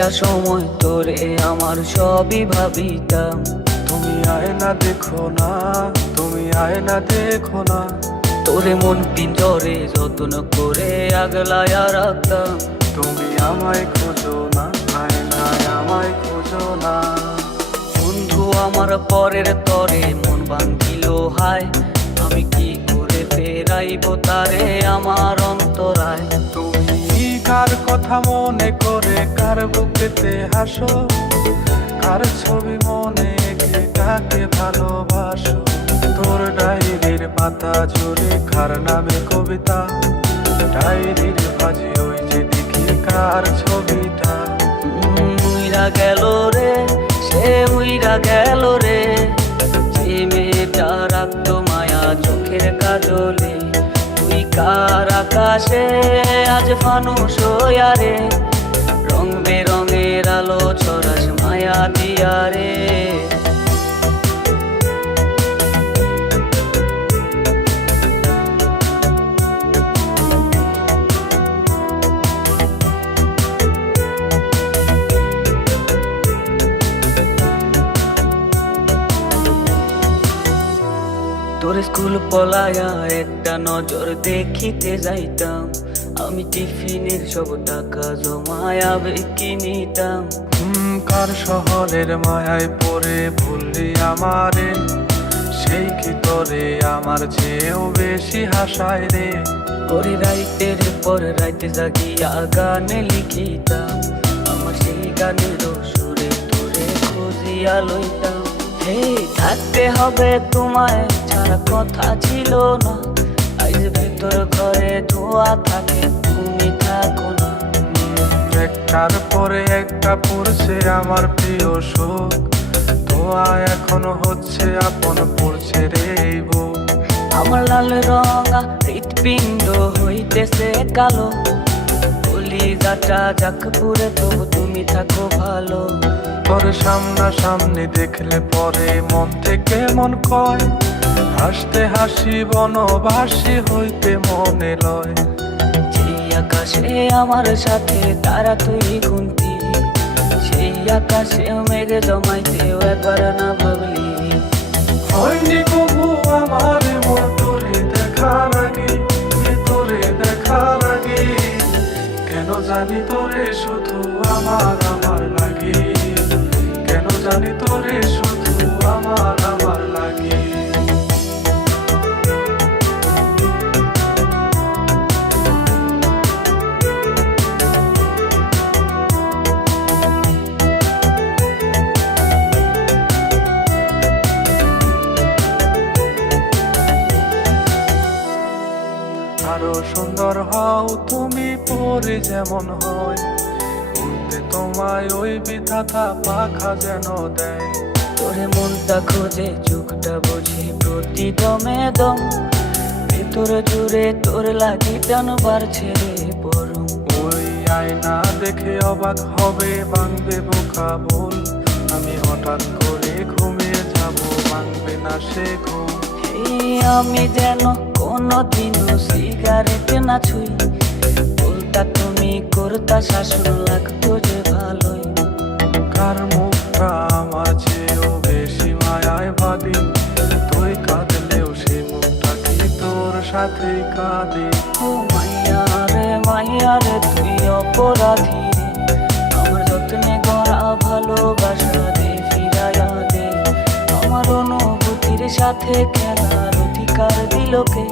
একটা সময় তোরে আমার সবই ভাবিতাম। তুমি আয়না দেখো না, তুমি আয়না দেখো না। তোরে মন পিঞ্জরে যত্ন করে আগলায়া রাখতাম। তুমি আমায় খোঁজো না, আয়নায় আমায় খোঁজো না। বন্ধু আমার পরের তরে মন ভাঙিল হায়, আমি কি করে ফেরাইব তারে আমার অন্তরায়। তুমি কার কথা মনে করে কার বুকেতে হাসো, কার ছবি মনে এঁকে কাকে ভালোবাসো। তোর ডায়েরির পাতা জুড়ে কার নামে কবিতা, ডায়েরির ভাজি ওই যে দেখি কার ছবিটা। উইরা গেল রে, সে উইরা গেল রে, যে মেয়েটা রাখতো মায়া চোখের কাজলে। তুই কার আকাশে আজ ফানুস হইয়া রে, রং বেরঙের আলো ছড়াস মায়া দিয়া রে। তোর স্কুল পলায়া একটা নজর দেখিতে যাইতাম, আমি টিফিনের সব টাকা জমায়া বেকি নিতাম। কার শহরের মায়ায় পড়ে ভুললি আমারে, সেই কি তোরে আমার চেয়েও বেশি হাসায় রে। ওরে রাইতের পর রাইতে জাগিয়া গানে লিখিতাম, আমার সেই গানের সুরে তোরে খুঁজিয়া লইতাম। হে থাকতে হবে তোমায় ছাড়া কথা ছিল না, আজ ভেতর ঘরে ধোয়া থাকে তুমি থাকো না। একটার পরে একটা পড়ছে আমার প্রিয় শোক, ধোয়া এখনো হচ্ছে আপন পড়ছে রে এই বুক। আমার লাল রঙা হৃৎপিণ্ড হইতেছে কালো, কলিজাটা যাক পুরে তবু তুমি থাকো ভালো। তোর সামনা সামনি দেখলে পরে মন থেকে মন কয়, হাসতে হাসি বনবাসী হইতে মনে লয়। সেই আকাশে আমার সাথে তারা তুই গুনতি, সেই আকাশে মেঘে জমাইতেও একবার না ভাবলি। হয়নি কবু আমার মন তোরে দেখার আগে, তোরে দেখার আগে। কেন জানি তোরে শুধু আমার আমার লাগে, কেন জানি তোরে শুধু আমার আমার লাগে। আরো সুন্দর হও তুমি পরে যেমন হয়, উঠতে তোমায় ওই বিধাতা পাখা যেন দেয়। তোরে মনটা খোঁজে চোখটা বুঝে প্রতি দমে দম, ভেতর জুড়ে তোর লাগি টান বাড়ছে রে পরম। ওই আয়না দেখে অবাক হবে ভাঙবে বোকা বল, আমি হঠাৎ করে ঘুমিয়ে যাব ভাঙবে না সে ঘুম। আমি যেন কোনদিনও সিগারেট না ছুই, বলতা তুমি করতা শাসন লাগতো যে ভালোই। কার মুখটা আমার চেয়েও বেশি মায়ায় ভাবি, তুই কাঁদলেও সে মুখটা কি তোর সাথেই কাঁদে। ও মাইয়া রে তুই অপরাধী রে, আমার যত্নে গড়া ভালোবাসা দে ফিরাইয়া দে। আমার অনুভূতির সাথে খেলার অধিকার দিল কে?